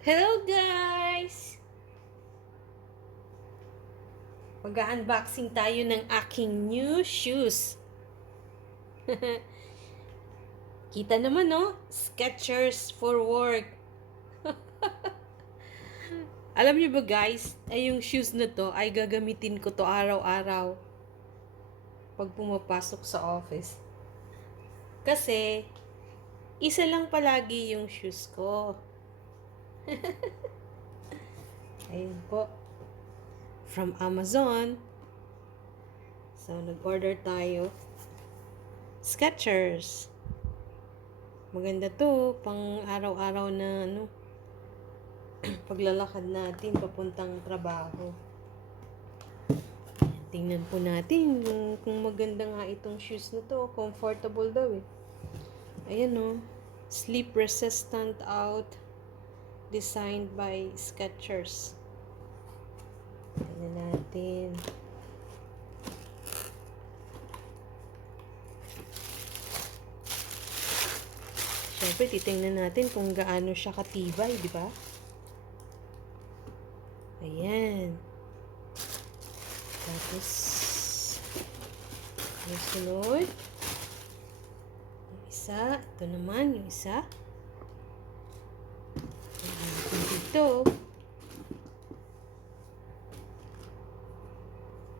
Hello guys! Mag-unboxing tayo ng aking new shoes. Kita naman no? Skechers for work. Alam niyo ba guys, ay yung shoes na to ay gagamitin ko to araw-araw pag pumapasok sa office. Kasi, isa lang palagi yung shoes ko. Ayun po. From Amazon. So, nag-order tayo. Skechers. Maganda to, pang araw-araw na paglalakad natin papuntang trabaho. Tingnan po natin kung maganda nga itong shoes na to. Comfortable daw eh. Ayan o. Sleep resistant out. Designed by Skechers. Tingnan natin. Siyempre, titingnan natin kung gaano siya katibay, di ba? Ayan. Tapos, yung sunod. Yung isa. Ito naman, yung isa. Ayan, dito.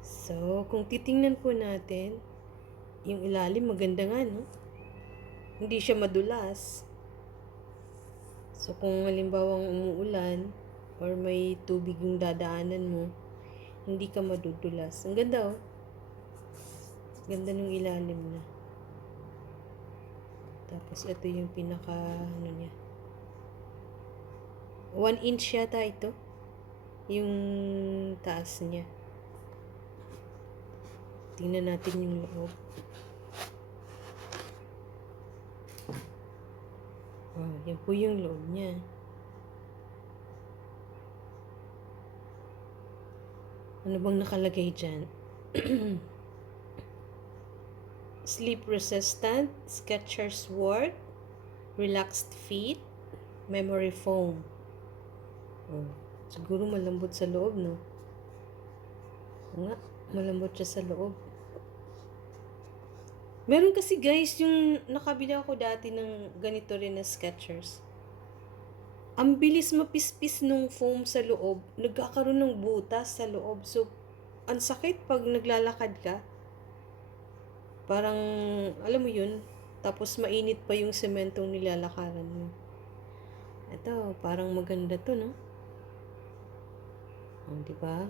So, kung titingnan po natin, yung ilalim maganda nga, no? Hindi siya madulas. So, kung halimbawang umuulan or may tubig yung dadaanan mo, hindi ka madudulas. Ang ganda, oh. Ganda nung ilalim na. Tapos, ito yung pinaka, niya. 1 inch yata ito. Yung taas niya. Tingnan natin yung loob. Oh, yan po yung loob niya. Ano bang nakalagay dyan? Sleep resistant, Skechers work, relaxed feet, memory foam. Oh, siguro malambot sa loob, no? Nga, malambot siya sa loob. Meron kasi guys, yung nakabili ako dati ng ganito rin na Skechers. Ang bilis mapispis nung foam sa loob. Nagkakaroon ng butas sa loob. So, ang sakit pag naglalakad ka. Parang, alam mo yun, tapos mainit pa yung sementong nilalakaran mo. Ito, parang maganda to, no? O, diba?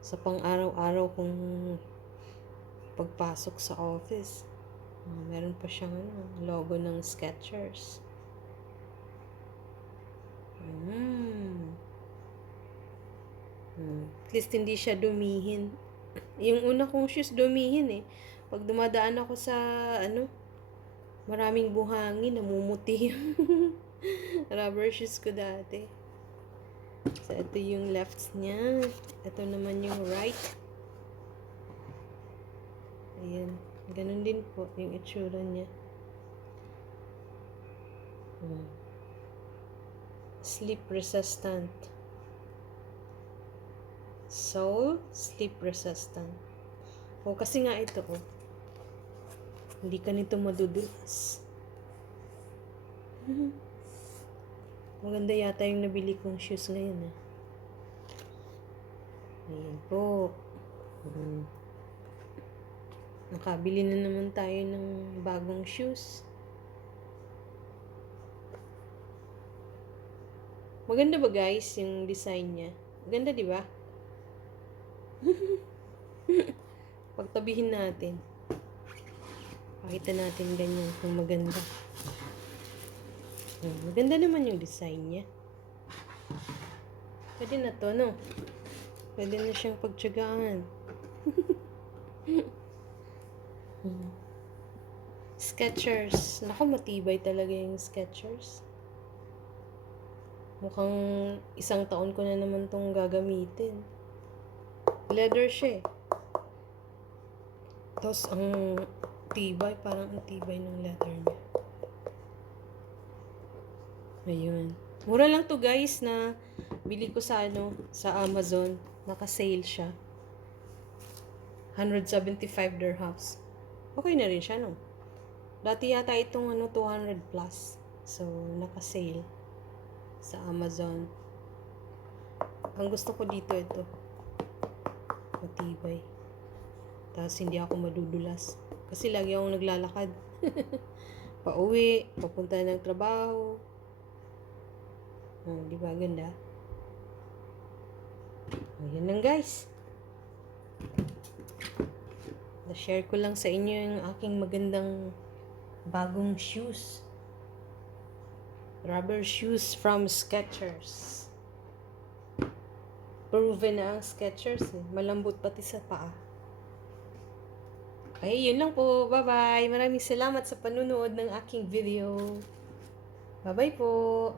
Sa pang-araw-araw kung pagpasok sa office. Meron pa siyang logo ng Skechers. At least hindi siya dumihin. Yung una kong shoes dumihin eh. Pag dumadaan ako sa maraming buhangin, namumuti yung rubber shoes ko dati. So, ito yung left niya. Ito naman yung right. Ayan. Ganun din po yung itsura niya. Sleep resistant. Sole, sleep resistant. O, kasi nga ito, oh. Hindi ka nito madudulas. Maganda yata yung nabili kong shoes ngayon, eh. Ayan po. Nakabili na naman tayo ng bagong shoes. Maganda ba guys yung design niya? Maganda, di ba? Pagtabihin natin. Pakita natin ganyan kung maganda. Maganda naman yung design niya. Pwede na to, no? Pwede na siyang pagtsagaan. Skechers. Naku, matibay talaga yung Skechers. Mukhang 1 taon ko na naman tong gagamitin. Leather siya eh. Tapos ang tibay, parang ang tibay ng leather niya. Ayun. Mura lang to guys na bili ko sa sa Amazon. Naka-sale siya. 175 dirhams. Okay na rin siya, no? Dati yata itong 200 plus. So, naka-sale sa Amazon. Ang gusto ko dito ito. Matibay. Tapos hindi ako madudulas. Kasi lagi akong naglalakad. Pauwi, papunta ng trabaho. Di ba ganda? Ayan lang guys. Na-share ko lang sa inyo yung aking magandang bagong shoes. Rubber shoes from Skechers. Proven na ang Skechers eh. Malambot pati sa paa. Okay, yun lang po. Bye-bye. Maraming salamat sa panunood ng aking video. Bye-bye po.